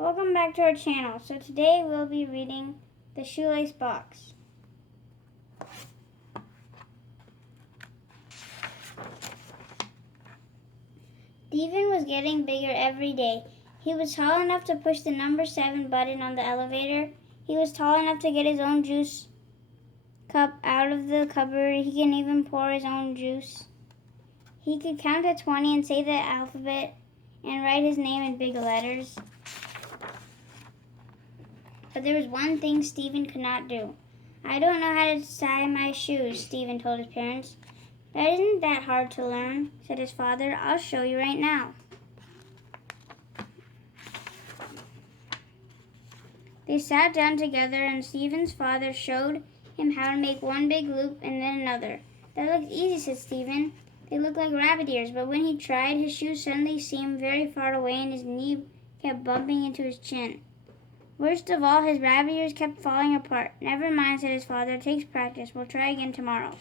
Welcome back to our channel. So today we'll be reading The Shoelace Box. Stephen was getting bigger every day. He was tall enough to push the number 7 button on the elevator. He was tall enough to get his own juice cup out of the cupboard. He can even pour his own juice. He could count to 20 and say the alphabet and write his name in big letters. But there was one thing Stephen could not do. "I don't know how to tie my shoes," Stephen told his parents. "That isn't that hard to learn," said his father. "I'll show you right now." They sat down together and Stephen's father showed him how to make one big loop and then another. "That looks easy," said Stephen. "They look like rabbit ears," but when he tried, his shoes suddenly seemed very far away and his knee kept bumping into his chin. Worst of all, his rabbit ears kept falling apart. "Never mind," said his father. "It takes practice. We'll try again tomorrow."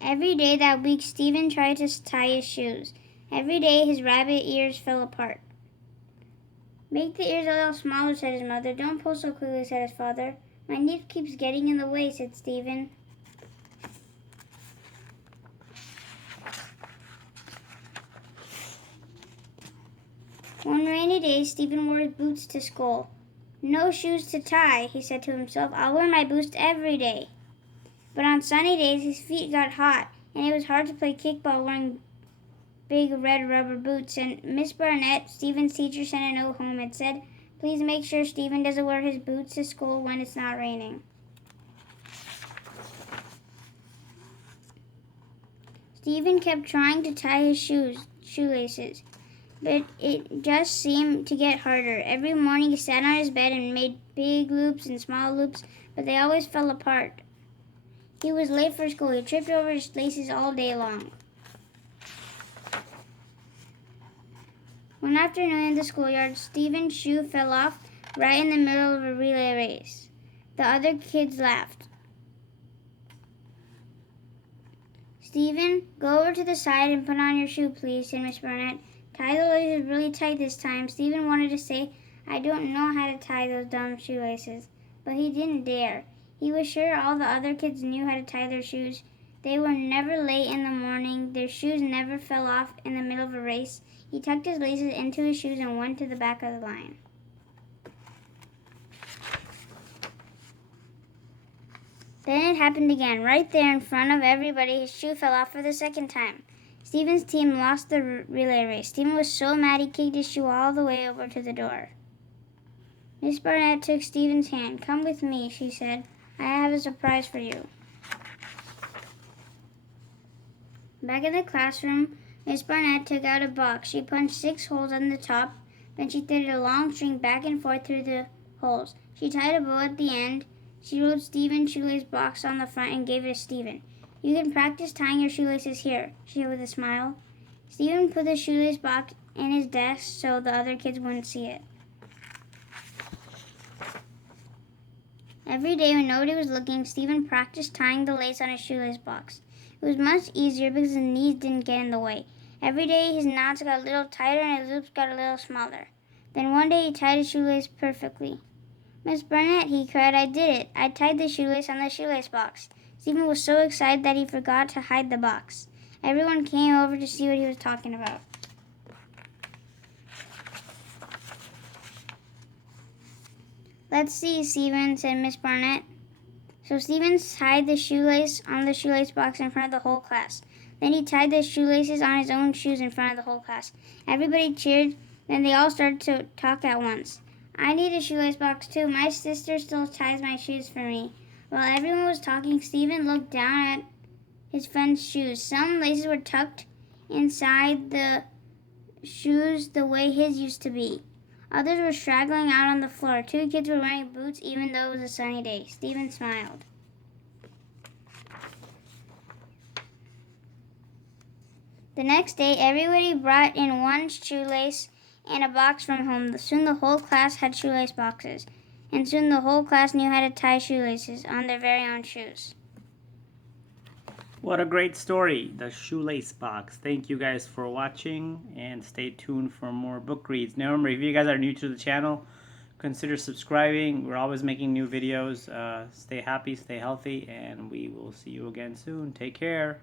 Every day that week, Stephen tried to tie his shoes. Every day, his rabbit ears fell apart. "Make the ears a little smaller," said his mother. "Don't pull so quickly," said his father. "My knee keeps getting in the way," said Stephen. One rainy day, Stephen wore his boots to school. "No shoes to tie," he said to himself. "I'll wear my boots every day." But on sunny days, his feet got hot, and it was hard to play kickball wearing big red rubber boots. And Miss Barnett, Stephen's teacher, sent a note home and said, "Please make sure Stephen doesn't wear his boots to school when it's not raining." Stephen kept trying to tie his shoelaces, but it just seemed to get harder. Every morning he sat on his bed and made big loops and small loops, but they always fell apart. He was late for school. He tripped over his laces all day long. One afternoon in the schoolyard, Stephen's shoe fell off right in the middle of a relay race. The other kids laughed. "Stephen, go over to the side and put on your shoe, please," said Miss Barnett. "Tie the laces really tight this time." Stephen wanted to say, "I don't know how to tie those dumb shoelaces," but he didn't dare. He was sure all the other kids knew how to tie their shoes. They were never late in the morning. Their shoes never fell off in the middle of a race. He tucked his laces into his shoes and went to the back of the line. Then it happened again. Right there in front of everybody, his shoe fell off for the second time. Stephen's team lost the relay race. Stephen was so mad he kicked his shoe all the way over to the door. Miss Barnett took Stephen's hand. "Come with me," she said. "I have a surprise for you." Back in the classroom, Miss Barnett took out a box. She punched 6 holes on the top, then she threaded a long string back and forth through the holes. She tied a bow at the end. She wrote Stephen's shoelace box on the front and gave it to Stephen. "You can practice tying your shoelaces here," she said with a smile. Stephen put the shoelace box in his desk so the other kids wouldn't see it. Every day when nobody was looking, Stephen practiced tying the lace on his shoelace box. It was much easier because his knees didn't get in the way. Every day his knots got a little tighter and his loops got a little smaller. Then one day he tied his shoelace perfectly. "Miss Barnett," he cried, "I did it! I tied the shoelace on the shoelace box." Stephen was so excited that he forgot to hide the box. Everyone came over to see what he was talking about. "Let's see, Stephen," said Miss Barnett. So Stephen tied the shoelace on the shoelace box in front of the whole class. Then he tied the shoelaces on his own shoes in front of the whole class. Everybody cheered. Then they all started to talk at once. "I need a shoelace box too. My sister still ties my shoes for me." While everyone was talking, Stephen looked down at his friend's shoes. Some laces were tucked inside the shoes the way his used to be. Others were straggling out on the floor. 2 kids were wearing boots even though it was a sunny day. Stephen smiled. The next day, everybody brought in one shoelace and a box from home. Soon the whole class had shoelace boxes, and soon the whole class knew how to tie shoelaces on their very own shoes. What a great story, The Shoelace Box. Thank you guys for watching, and stay tuned for more book reads. Now remember, if you guys are new to the channel, consider subscribing. We're always making new videos. Stay happy, stay healthy, and we will see you again soon. Take care.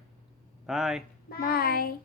Bye. Bye.